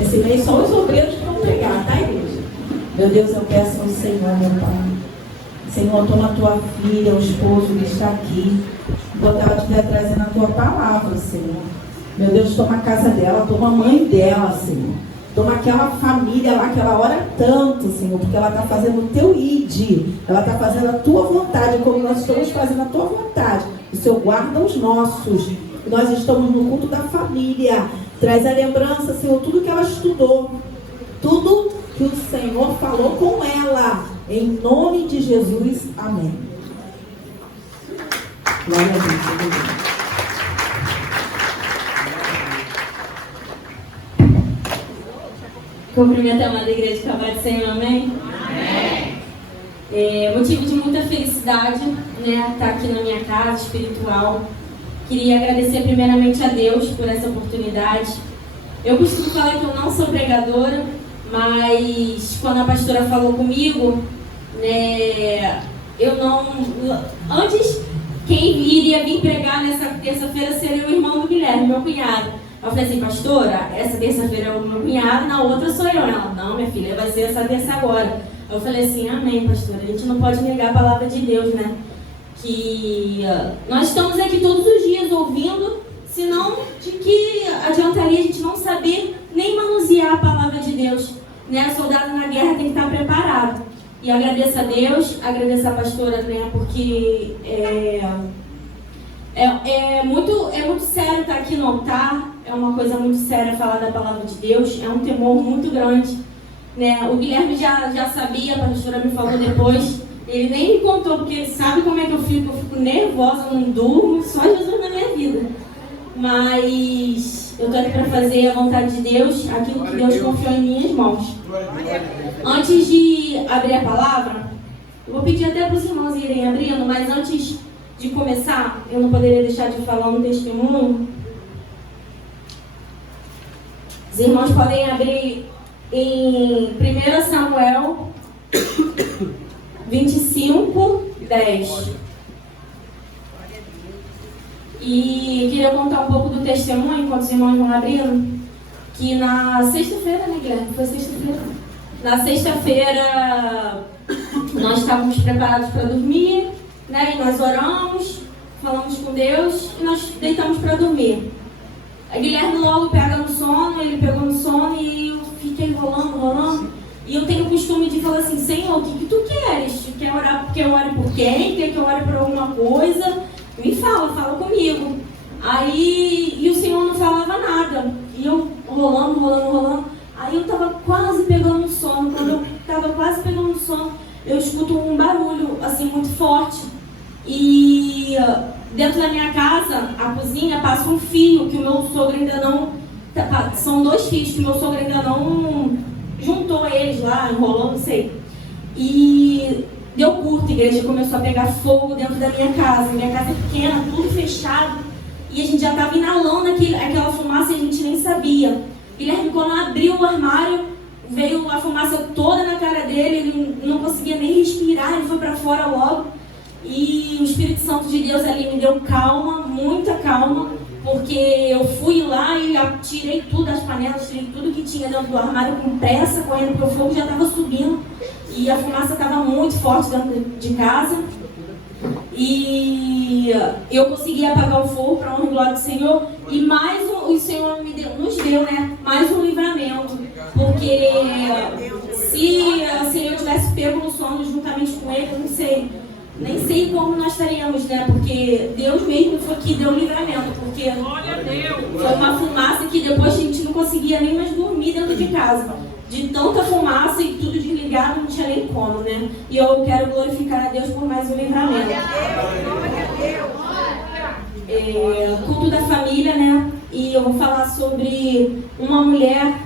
Esse mês só os obreiros que vão pegar, tá, igreja? Meu Deus, eu peço ao Senhor, meu Pai. Senhor, toma a tua filha, o esposo que está aqui, enquanto ela estiver trazendo a tua palavra, Senhor. Meu Deus, toma a casa dela, toma a mãe dela, Senhor. Toma aquela família lá que ela ora tanto, Senhor, porque ela está fazendo o teu ID. Ela está fazendo a tua vontade, como nós estamos fazendo a tua vontade. O Senhor guarda os nossos. Nós estamos no culto da família. Traz a lembrança, Senhor, tudo que ela estudou. Tudo que o Senhor falou com ela. Em nome de Jesus. Amém. Glória a Deus. Cumprimento a amada igreja Cavalo do Senhor, amém? Amém. Motivo de muita felicidade, né, estar aqui na minha casa espiritual. Queria agradecer primeiramente a Deus por essa oportunidade. Eu costumo falar que eu não sou pregadora, mas quando a pastora falou comigo, né, eu não... Antes, quem iria vir pregar nessa terça-feira seria o irmão do Guilherme, meu cunhado. Eu falei assim, pastora, essa terça-feira é o meu cunhado, na outra sou eu. Ela, não, minha filha, vai ser essa terça agora. Eu falei assim, amém, pastora, a gente não pode negar a palavra de Deus, né? Que nós estamos aqui todos os dias ouvindo, senão de que adiantaria a gente não saber nem manusear a palavra de Deus, né? Soldado na guerra tem que estar preparado. E agradeço a Deus, agradeço a pastora, né? Porque é muito sério estar aqui no altar. É uma coisa muito séria falar da palavra de Deus, é um temor muito grande, né? O Guilherme já sabia, a pastora me falou depois, ele nem me contou, porque ele sabe como é que eu fico nervosa, eu não durmo, só Jesus na minha vida. Mas eu estou aqui para fazer a vontade de Deus, aquilo que Deus confiou em minhas mãos. Antes de abrir a palavra, eu vou pedir até para os irmãos irem abrindo, mas antes de começar, eu não poderia deixar de falar um testemunho. Os irmãos podem abrir em 1 Samuel 25, 10. E queria contar um pouco do testemunho, enquanto os irmãos vão abrindo, que na sexta-feira, né, Guilherme? Foi sexta-feira? Na sexta-feira, nós estávamos preparados para dormir, né? E nós oramos, falamos com Deus e nós deitamos para dormir. A Guilherme logo pega no sono, ele pegou no sono e eu fiquei rolando. E eu tenho o costume de falar assim, Senhor, o que tu queres? Tu quer orar porque eu ore por quem? Quer que eu ore por alguma coisa? Me fala comigo. Aí, e o Senhor não falava nada. E eu rolando. Aí eu tava quase pegando no sono. Quando eu tava quase pegando no sono, eu escuto um barulho, assim, muito forte. E dentro da minha casa, a cozinha, passa um fio que o meu sogro ainda não... São 2 fios que o meu sogro ainda não juntou eles lá, enrolou, não sei. E deu curto, a igreja começou a pegar fogo dentro da minha casa. Minha casa é pequena, tudo fechado. E a gente já estava inalando aquela fumaça e a gente nem sabia. Guilherme, quando abriu o armário, veio a fumaça toda na cara dele, ele não conseguia nem respirar, ele foi para fora logo. E o Espírito Santo de Deus ali me deu calma, muita calma, porque eu fui lá e tirei tudo, as panelas, tirei tudo que tinha dentro do armário com pressa, correndo, porque o fogo já estava subindo e a fumaça estava muito forte dentro de casa. E eu consegui apagar o fogo para honra e glória do Senhor. E o Senhor nos deu, né, mais um livramento, porque se o Senhor tivesse pego no sono juntamente com ele, eu não sei. Nem sei como nós estaríamos, né? Porque Deus mesmo foi que deu o livramento. Porque foi uma fumaça que depois a gente não conseguia nem mais dormir dentro de casa. De tanta fumaça e tudo desligado, não tinha nem como, né? E eu quero glorificar a Deus por mais um livramento. Culto da família, né? E eu vou falar sobre uma mulher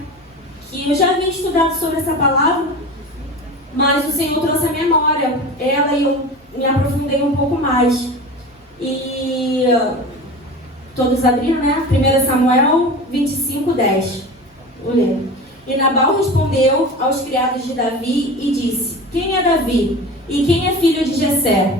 que eu já havia estudado sobre essa palavra, mas o Senhor trouxe a memória. Ela e eu me aprofundei um pouco mais. E todos abriram, né? 1 Samuel 25, 10. Vou ler. E Nabal respondeu aos criados de Davi e disse: quem é Davi? E quem é filho de Jessé?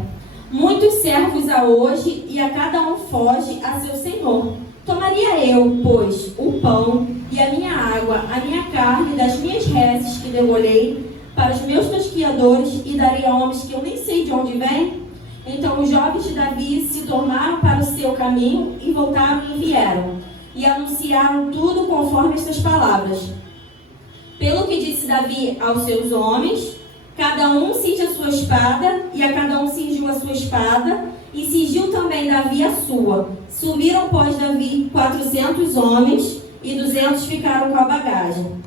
Muitos servos há hoje, e a cada um foge a seu senhor. Tomaria eu, pois, o pão e a minha água, a minha carne das minhas reses que degolhei para os meus tosquiadores e daria a homens que eu nem sei de onde vêm? Então os jovens de Davi se tornaram para o seu caminho e voltaram e vieram, e anunciaram tudo conforme estas palavras. Pelo que disse Davi aos seus homens, cada um cinge a sua espada, e a cada um cingiu a sua espada, e cingiu também Davi a sua. Subiram, pois, Davi 400 homens, e 200 ficaram com a bagagem.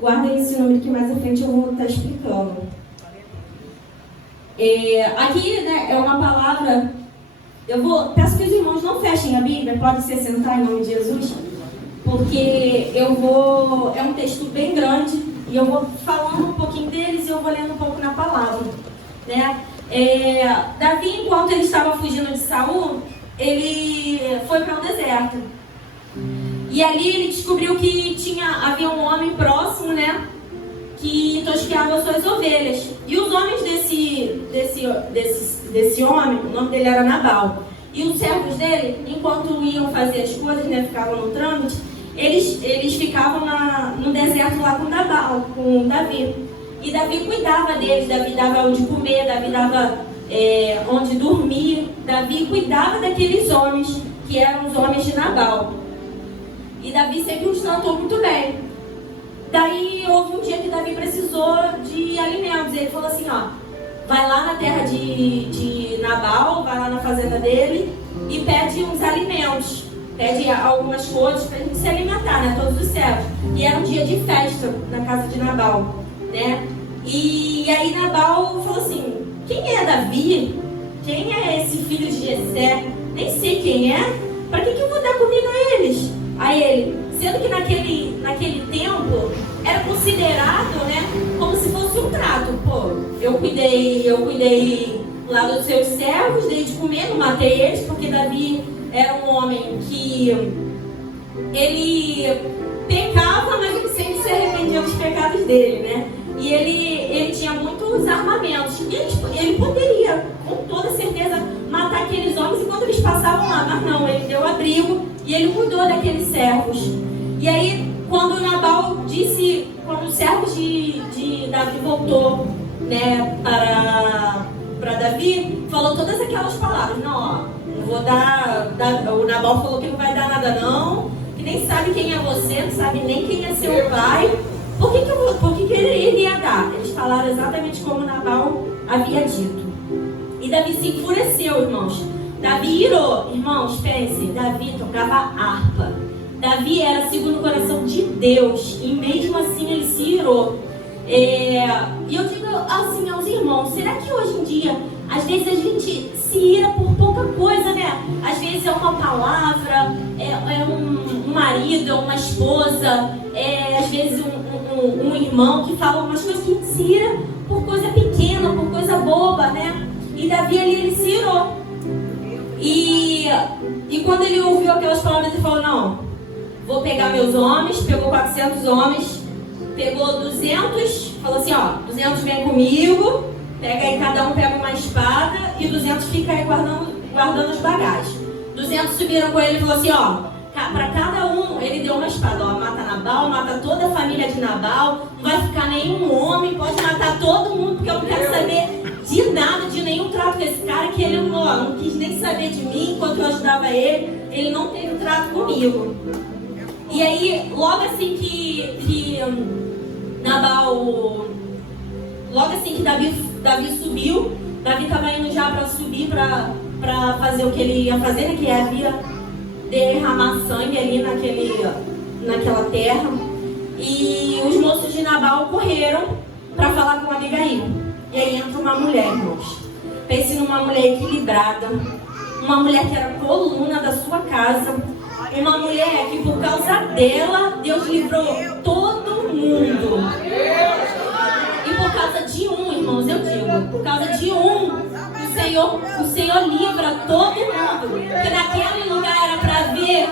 Guardem esse número que mais à frente eu vou estar explicando. Aqui, né, é uma palavra... Peço que os irmãos não fechem a Bíblia, pode se sentar em nome de Jesus, porque é um texto bem grande, e eu vou falando um pouquinho deles e eu vou lendo um pouco na palavra, né? Davi, enquanto ele estava fugindo de Saul, ele foi para o deserto. E ali ele descobriu que havia um homem próximo, né, que tosqueava suas ovelhas. E os homens desse homem, o nome dele era Nabal. E os servos dele, enquanto iam fazer as coisas, né, ficavam no trâmite, eles ficavam no deserto lá com Davi. E Davi cuidava deles, Davi dava onde comer, Davi dava onde dormir. Davi cuidava daqueles homens, que eram os homens de Nabal. E Davi sempre os tratou muito bem. Daí houve um dia que Davi precisou de alimentos. Ele falou assim, vai lá na terra de Nabal, vai lá na fazenda dele e pede uns alimentos. Pede algumas coisas para a gente se alimentar, né? Todos os servos. E era um dia de festa na casa de Nabal, né? E aí Nabal falou assim, quem é Davi? Quem é esse filho de Jessé? Nem sei quem é. Para que eu vou dar comida a eles? A ele, sendo que naquele tempo era considerado, né, como se fosse um trato. Pô, eu cuidei lá dos seus servos, dei de comer, não matei eles, porque Davi era um homem que ele pecava, mas ele sempre se arrependia dos pecados dele, né? E ele tinha muitos armamentos. E ele poderia, com toda certeza, matar aqueles homens enquanto eles passavam lá. Mas não, ele deu abrigo e ele cuidou daqueles servos. E aí, quando os servos de Davi voltou, né, para Davi, falou todas aquelas palavras. Não vou dar, o Nabal falou que não vai dar nada não, que nem sabe quem é você, não sabe nem quem é seu pai. Por que ele ia dar? Eles falaram exatamente como Nabal havia dito. E Davi se enfureceu, irmãos. Davi irou. Irmãos, pensem, Davi tocava harpa. Davi era segundo o coração de Deus. E mesmo assim ele se irou. E eu digo assim aos irmãos, será que hoje em dia, às vezes a gente se ira por pouca coisa, né? Às vezes é uma palavra, é um marido, é uma esposa, às vezes um irmão que fala umas coisas que a gente se ira por coisa pequena, por coisa boba, né? E Davi ali, ele se irou. E quando ele ouviu aquelas palavras, ele falou, não, vou pegar meus homens, pegou 400 homens, pegou 200, falou assim, 200 vem comigo, pega aí, cada um pega uma espada, e 200 fica aí guardando as bagagens. 200 subiram com ele e falou assim, para cada um, ele deu uma espada, mata Nabal, mata toda a família de Nabal, não vai ficar nenhum homem, pode matar todo mundo, porque eu não quero saber de nada, de nenhum trato com esse cara, que ele não quis nem saber de mim, enquanto eu ajudava ele não teve trato comigo. E aí, logo assim que Nabal, logo assim que Davi subiu, Davi estava indo já para subir, para fazer o que ele ia fazer, né, que havia derramar sangue ali naquela terra. E os moços de Nabal correram para falar com Abigail. E aí entra uma mulher, irmãos. Pense numa mulher equilibrada, uma mulher que era coluna da sua casa, uma mulher que por causa dela Deus livrou todo mundo. E por causa de um, irmãos, eu digo, por causa de um, o Senhor livra todo mundo. Porque naquele lugar era para ver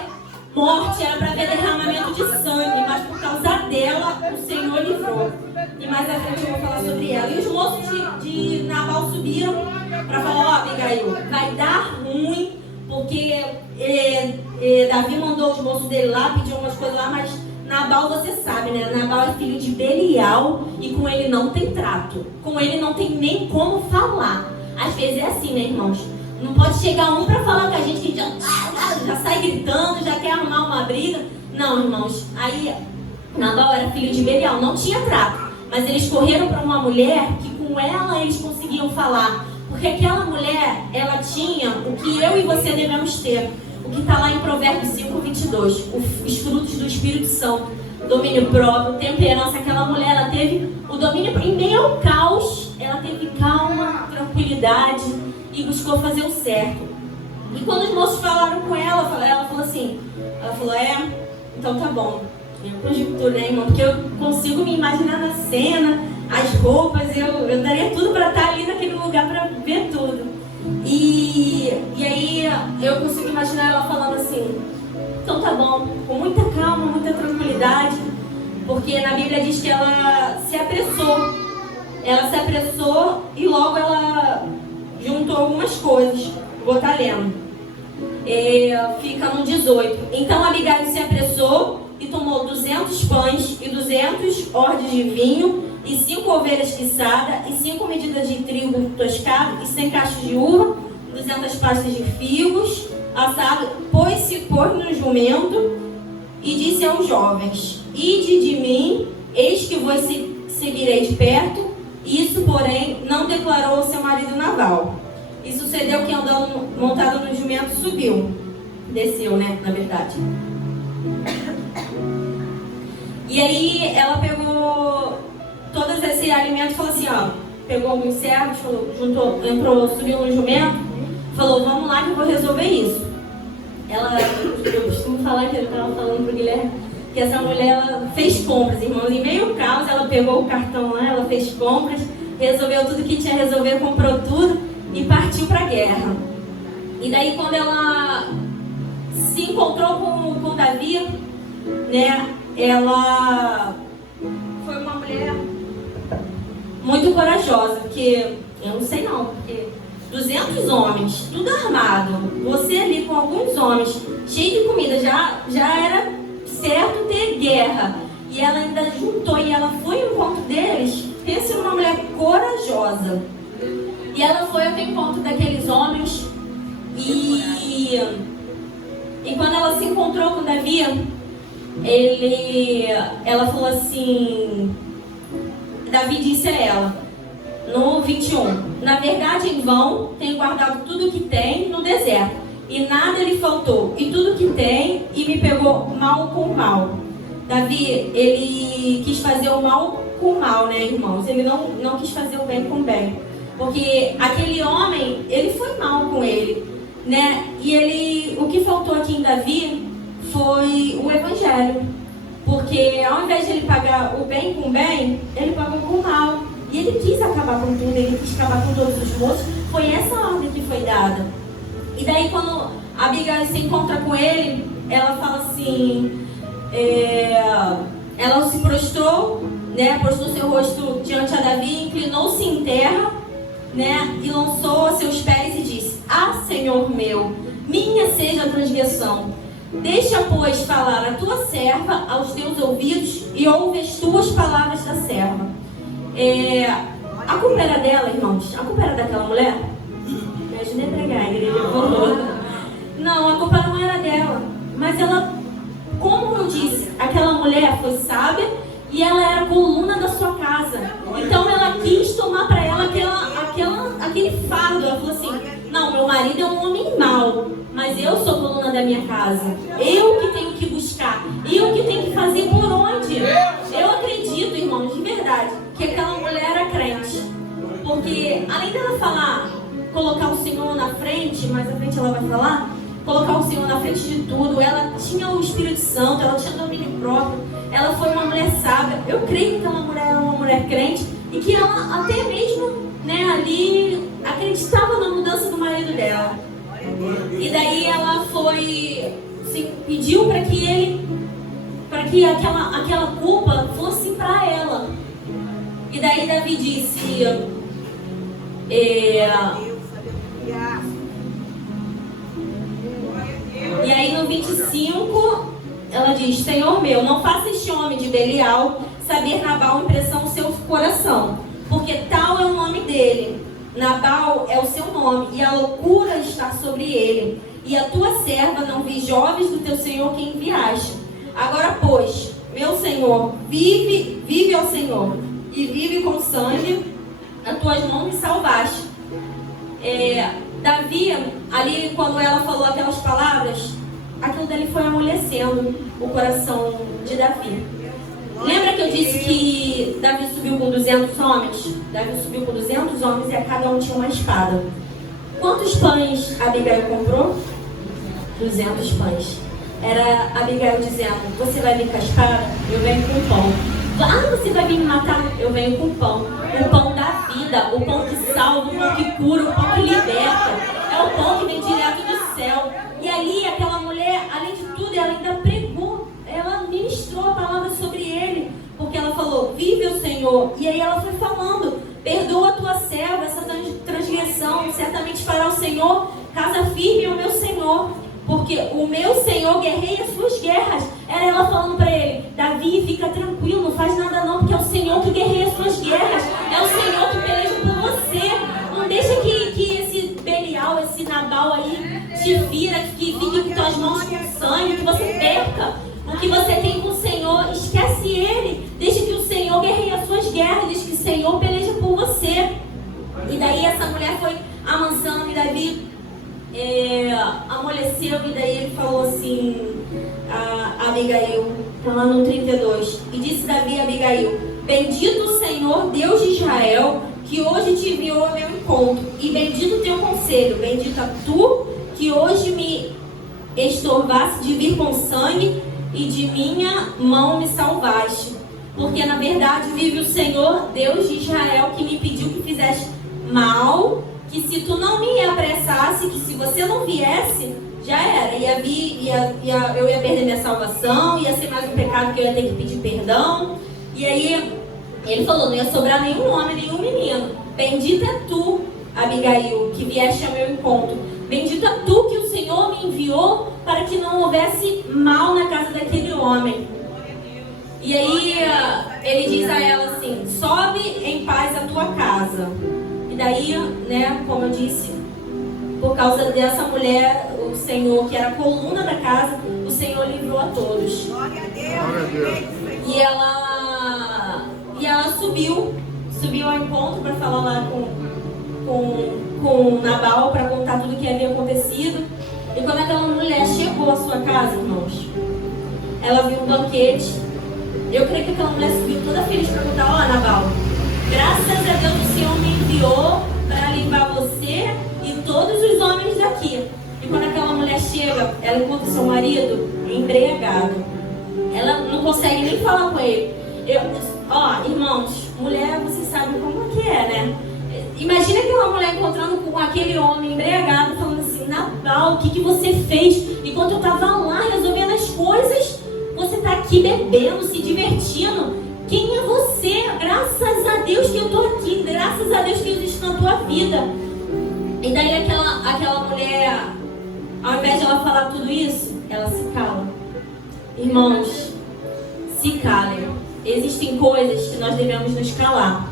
morte, era para ver derramamento de sangue, mas por causa dela o Senhor livrou. E mais à frente eu vou falar sobre ela. E os moços de Nabal subiram para falar, Abigail, vai dar ruim, porque Davi mandou os moços dele lá, pediu umas coisas lá, mas Nabal, você sabe, né? Nabal é filho de Belial e com ele não tem trato. Com ele não tem nem como falar. Às vezes é assim, né, irmãos? Não pode chegar um pra falar com a gente que já sai gritando, já quer arrumar uma briga. Não, irmãos. Aí Nabal era filho de Belial, não tinha trato. Mas eles correram para uma mulher que com ela eles conseguiam falar. Porque aquela mulher, ela tinha o que eu e você devemos ter. O que está lá em Provérbios 5:22. Os frutos do Espírito Santo. Domínio próprio, temperança. Aquela mulher, ela teve o domínio em meio ao caos. Ela teve calma, tranquilidade e buscou fazer o certo. E quando os moços falaram com ela, ela falou assim, então tá bom. Eu conjecturo, né, irmão? Porque eu consigo me imaginar na cena, as roupas, eu daria tudo para estar ali naquele lugar para ver tudo. E aí eu consigo imaginar ela falando assim, então tá bom, com muita calma, muita tranquilidade, porque na Bíblia diz que ela se apressou. Ela se apressou e logo ela juntou algumas coisas. Vou estar lendo. Fica no 18. Então Abigail se apressou e tomou 200 pães e 200 odres de vinho e 5 ovelhas quiçadas e 5 medidas de trigo toscado e 100 cachos de uva, 200 pastas de figos assado, pôs-se no jumento e disse aos jovens, ide de mim, eis que vos seguirei de perto. Isso, porém, não declarou ao seu marido Nabal. E sucedeu que andando montado no jumento desceu, né, na verdade. E aí ela pegou todos esse alimento e falou assim, pegou alguns servos, subiu no jumento, falou, vamos lá que eu vou resolver isso. Eu costumo falar que eu estava falando pro Guilherme, que essa mulher, ela fez compras, irmãos, em meio caos, ela pegou o cartão lá, ela fez compras, resolveu tudo que tinha a resolver, comprou tudo e partiu para a guerra. E daí quando ela se encontrou com Davi, né, ela foi uma mulher muito corajosa, porque eu não sei não, porque 200 homens, tudo armado, você ali com alguns homens, cheio de comida, já era certo ter guerra, e ela ainda juntou, e ela foi ao encontro deles. Pensa numa mulher corajosa, e ela foi ao encontro daqueles homens, e quando ela se encontrou com Davi, ela falou assim, Davi disse a ela, no 21, na verdade em vão tenho guardado tudo que tem no deserto, e nada lhe faltou, e tudo que tem, e me pegou mal com mal. Davi, ele quis fazer o mal com o mal, né, irmãos? Ele não quis fazer o bem com o bem, porque aquele homem, ele foi mal com ele, né? E o que faltou aqui em Davi foi o evangelho, porque ao invés de ele pagar o bem com o bem, ele pagou com o mal, e ele quis acabar com tudo, ele quis acabar com todos os moços. Foi essa ordem que foi dada. E daí quando a Abigail se encontra com ele, ela fala assim, ela se prostrou, né, prostrou seu rosto diante a Davi, inclinou-se em terra, né, e lançou a seus pés e disse, Senhor meu, minha seja a transgressão. Deixa, pois, falar a tua serva aos teus ouvidos e ouve as tuas palavras da serva. A culpa era dela, irmãos? A culpa era daquela mulher? Me ajudei a pregar, igreja, por favor. Não, a culpa não era dela. Mas ela, como eu disse, aquela mulher foi sábia e ela era a coluna da sua casa. Então ela quis tomar para ela aquele fardo. Ela falou assim, não, meu marido é um homem mau, mas eu sou coluna da minha casa. Eu que tenho que buscar, eu que tenho que fazer por onde. Eu acredito, irmãos, de verdade, que aquela mulher era crente. Porque além dela falar, colocar o Senhor na frente, mais à frente ela vai falar, colocar o Senhor na frente de tudo, ela tinha o Espírito Santo, ela tinha domínio próprio, ela foi uma mulher sábia. Eu creio que aquela mulher era uma mulher crente e que ela até mesmo, né, ali acreditava na mudança do marido dela. E daí ela pediu para que aquela culpa fosse para ela. E daí Davi disse, E aí no 25, ela diz: Senhor meu, não faça este homem de Belial saber Nabal impressão no seu coração, porque tal é o nome dele. Nabal é o seu nome, e a loucura está sobre ele. E a tua serva não vi jovens do teu senhor que enviaste. Agora, pois, meu senhor, vive ao Senhor, e vive com sangue, as tuas mãos me salvaste. Davi, ali quando ela falou aquelas palavras, aquilo dali foi amolecendo o coração de Davi. Lembra que eu disse que Davi subiu com 200 homens? Davi subiu com 200 homens e a cada um tinha uma espada. Quantos pães Abigail comprou? 200 pães. Era Abigail dizendo: você vai vir com a espada? Eu venho com pão. Você vai vir me matar? Eu venho com pão. O pão da vida, o pão que salva, o pão que cura, o pão que liberta. É o pão que vem direto do céu. E ali aquela mulher, além de tudo, ela ainda pregou. Ela ministrou a palavra sobre ele. Porque ela falou: vive o Senhor. E aí ela foi falando: perdoa a tua serva, essa transgressão. Certamente fará o Senhor casa firme ao meu Senhor. Porque o meu Senhor guerreia as suas guerras. Era ela falando para ele: Davi, fica tranquilo, não faz nada não, porque é o Senhor que guerreia as suas guerras. É o Senhor que peleja por você. Não deixa que esse Belial, esse Nabal aí te vira, que fique com tuas mãos com sangue, que você perca o que você tem com o Senhor. Esquece ele. Deixa que o Senhor guerreie as suas guerras. Deixa que o Senhor peleja por você. E daí essa mulher foi amansando e Davi amoleceu, e daí ele falou assim a Abigail, tá lá no 32, e disse Davi a Abigail: bendito o Senhor Deus de Israel, que hoje te enviou ao meu encontro, e bendito o teu conselho, bendita tu que hoje me estorvaste de vir com sangue, e de minha mão me salvaste, porque na verdade vive o Senhor Deus de Israel, que me pediu que fizesse mal, que se tu não me apressasse, que se você não viesse, já era. Eu ia perder minha salvação, ia ser mais um pecado que eu ia ter que pedir perdão. E aí ele falou: não ia sobrar nenhum homem, nenhum menino. Bendita é tu, Abigail, que vieste ao meu encontro. Bendita é tu que o Senhor me enviou para que não houvesse mal na casa daquele homem. E aí ele diz a ela assim: sobe em paz a tua casa. E daí, né, como eu disse, por causa dessa mulher, o Senhor, que era a coluna da casa, o Senhor livrou a todos. Glória a Deus. E ela subiu ao encontro para falar lá com Nabal, para contar tudo o que havia acontecido. E quando aquela mulher chegou à sua casa, irmãos, ela viu um banquete. Eu creio que aquela mulher subiu toda feliz para contar: ó, Nabal, graças a Deus o Senhor me enviou para livrar você e todos os homens daqui. E quando aquela mulher chega, ela encontra seu marido embriagado. Ela não consegue nem falar com ele. Irmãos, mulher, você sabe como que é, né? Imagina aquela mulher encontrando com aquele homem embriagado, falando assim: Nabal, o que você fez? Enquanto eu estava lá resolvendo as coisas, você está aqui bebendo, se divertindo. Quem é você? Graças a Deus que eu estou aqui. Graças a Deus que eu existo na tua vida. E daí aquela mulher, ao invés de ela falar tudo isso, ela se cala. Irmãos, se calem. Existem coisas que nós devemos nos calar.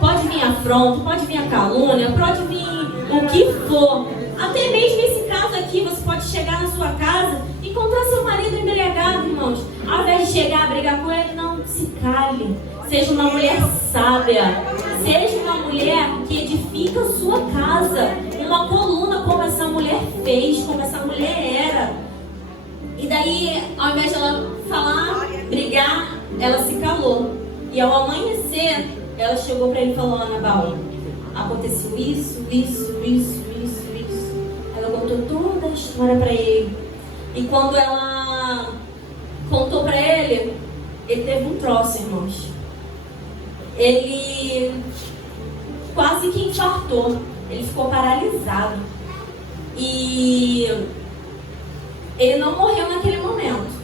Pode vir afronto, pode vir a calúnia, pode vir o que for. Até mesmo esse caso aqui, você pode chegar na sua casa e encontrar seu marido embriagado, irmãos. Ao invés de chegar a brigar com ele, não, se cale. Seja uma mulher sábia. Seja uma mulher que edifica a sua casa. Uma coluna como essa mulher fez, como essa mulher era. E daí, ao invés de ela falar, brigar, ela se calou. E ao amanhecer, ela chegou para ele e falou: Nabal, aconteceu isso. Ela contou toda a história para ele. E quando ela contou para ele teve um troço, irmãos. Ele quase que infartou. Ele ficou paralisado. E ele não morreu naquele momento.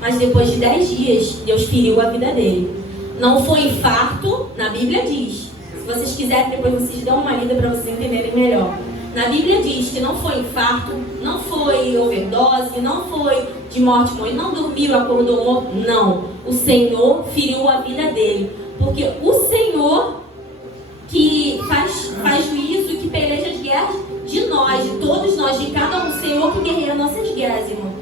Mas depois de 10 dias, Deus feriu a vida dele. Não foi infarto, na Bíblia diz. Se vocês quiserem, depois vocês dão uma lida para vocês entenderem melhor. Na Bíblia diz que não foi infarto, não foi overdose, não foi de morte morta, não dormiu, acordou morto. Não. O Senhor feriu a vida dele. Porque o Senhor que faz juízo e que peleja as guerras de nós, de todos nós, de cada um. O Senhor que guerreia nossas guerras, irmão.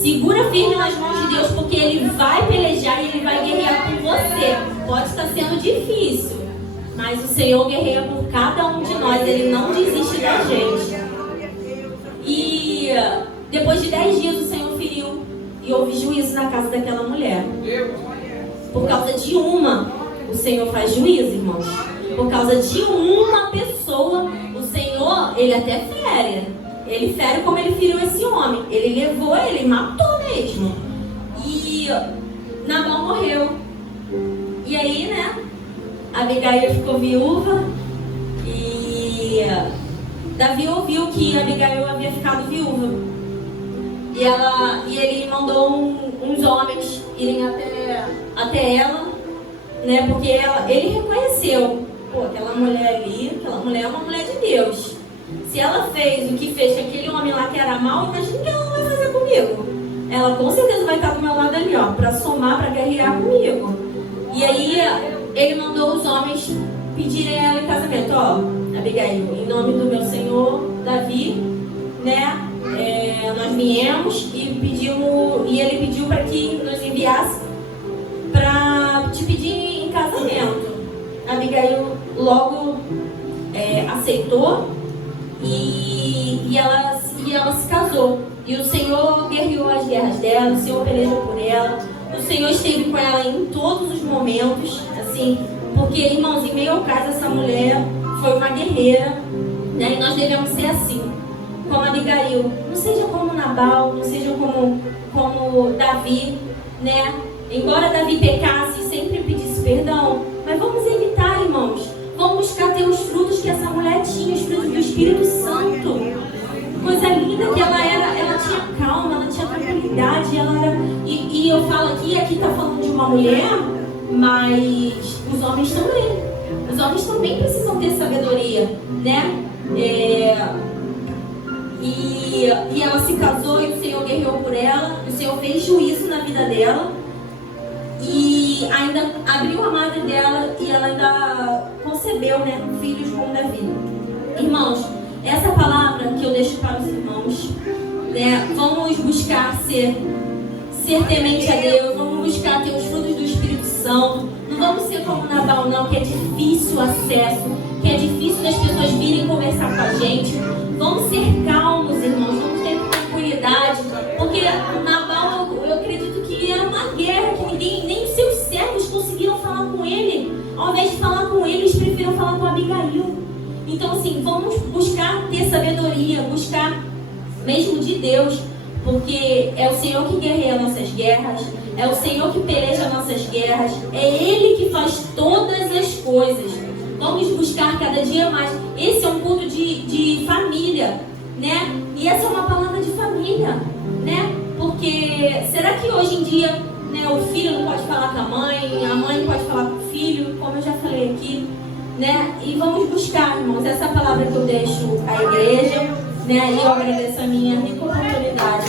Segura firme nas mãos de Deus, porque Ele vai pelejar e Ele vai guerrear por você. Pode estar sendo difícil, mas o Senhor guerreia por cada um de nós. Ele não desiste da gente. E depois de 10 dias o Senhor feriu e houve juízo na casa daquela mulher. Por causa de uma, o Senhor faz juízo, irmãos. Por causa de uma pessoa, o Senhor, Ele até fere. Ele fere como Ele feriu esse homem. Ele levou, Ele matou mesmo. E Nabal morreu. E aí, né, Abigail ficou viúva. E Davi ouviu que Abigail havia ficado viúva. E ele mandou uns homens irem até ela, né, porque ele reconheceu, aquela mulher ali, aquela mulher é uma mulher de Deus. Se ela fez o que fez aquele homem lá que era mau, imagina o que ela vai fazer comigo. Ela com certeza vai estar do meu lado ali, ó, para somar, para guerrear comigo. E aí ele mandou os homens pedirem ela em casamento. Ó, Abigail, em nome do meu senhor Davi, né, nós viemos e ele pediu para que nos enviasse para te pedir em casamento. Abigail logo aceitou e ela se casou. E o Senhor guerreou as guerras dela, o Senhor pelejou por ela, o Senhor esteve com ela em todos os momentos, assim, porque, irmãos, em meio ao caso, essa mulher foi uma guerreira, né? E nós devemos ser assim, como Abigail. Não seja como Nabal, não seja como Davi, né? Embora Davi pecasse e sempre pedisse perdão, mas vamos evitar, irmãos. Vamos buscar ter os frutos que essa mulher tinha, os frutos do Espírito Santo. Coisa linda que ela tinha calma, ela tinha tranquilidade, e eu falo aqui está falando de uma mulher, mas os homens também. Os homens também precisam ter sabedoria, né? E ela se casou e o Senhor guerreou por ela, o Senhor fez juízo na vida dela. E ainda abriu a madre dela e ela ainda concebeu, né, filhos com Davi. Irmãos, essa palavra que eu deixo para os irmãos, né, vamos buscar ser temente a Deus, vamos buscar ter os frutos do Espírito Santo. Não vamos ser como Nabal, não, que é difícil o acesso, que é difícil das pessoas virem conversar com a gente. Vamos ser calmos, irmãos, vamos ter tranquilidade, porque Nabal, eu acredito que era uma guerra que nem os seus servos conseguiram falar com ele. Ao invés de falar com ele, eles preferiram falar com Abigail. Então, assim, vamos buscar ter sabedoria, buscar mesmo de Deus, porque é o Senhor que guerreia nossas guerras, é o Senhor que peleja nossas guerras, é Ele que faz todas as coisas. Vamos buscar cada dia mais. Esse é um culto de família, né? E essa é uma palavra de família, né? Porque será que hoje em dia, né, o filho não pode falar com a mãe não pode falar com o filho, como eu já falei aqui, né? E vamos buscar, irmãos, essa palavra que eu deixo à igreja, né? E eu agradeço a minha rica oportunidade.